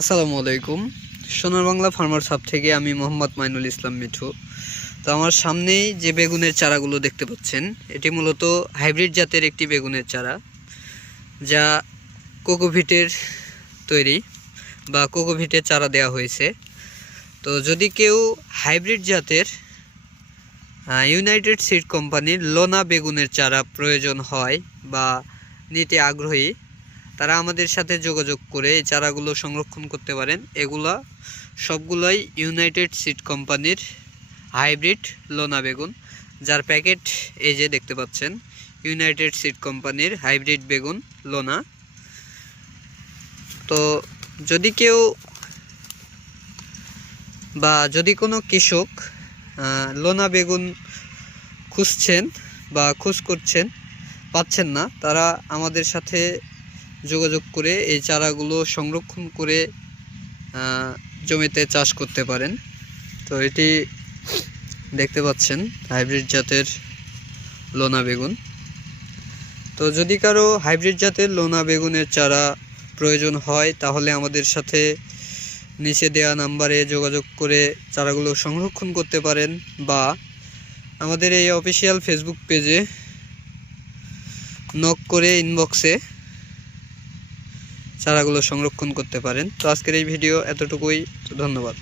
আসসালামু আলাইকুম। সোনার বাংলা ফার্মার্স হাব থেকে আমি মোহাম্মদ মাইনুল ইসলাম মিঠু। তো আমার সামনেই যে বেগুনের চারাগুলো দেখতে পাচ্ছেন, এটি মূলত হাইব্রিড জাতের একটি বেগুনের চারা, যা কোকোভিটের তৈরি বা কোকোভিটের চারা দেওয়া হয়েছে। তো যদি কেউ হাইব্রিড জাতের ইউনাইটেড সিড কোম্পানির লোনা বেগুনের চারা প্রয়োজন হয় বা নিতে আগ্রহী, তারা আমাদের সাথে যোগাযোগ করে এই চারাগুলো সংরক্ষণ করতে পারেন। এগুলা সবগুলোই ইউনাইটেড সিড কোম্পানির হাইব্রিড লোনা বেগুন, যার প্যাকেট এই যে দেখতে পাচ্ছেন, ইউনাইটেড সিড কোম্পানির হাইব্রিড বেগুন লোনা। তো যদি কেউ বা যদি কোনো কৃষক লোনা বেগুন খুঁজছেন বা খোঁজ করছেন, পাচ্ছেন না, তারা আমাদের সাথে যোগাযোগ করে এই চারাগুলো সংরক্ষণ করে জমিতে চাষ করতে পারেন। তো এটি দেখতে পাচ্ছেন হাইব্রিড জাতের লোনা বেগুন। তো যদি কারো হাইব্রিড জাতের লোনা বেগুনের চারা প্রয়োজন হয়, তাহলে আমাদের সাথে নিচে দেওয়া নাম্বারে যোগাযোগ করে চারাগুলো সংরক্ষণ করতে পারেন, বা আমাদের এই অফিসিয়াল ফেসবুক পেজে নক করে ইনবক্সে চারাগুলো সংরক্ষণ করতে পারেন। তো আজকের এই ভিডিও এতটুকুই। তো ধন্যবাদ।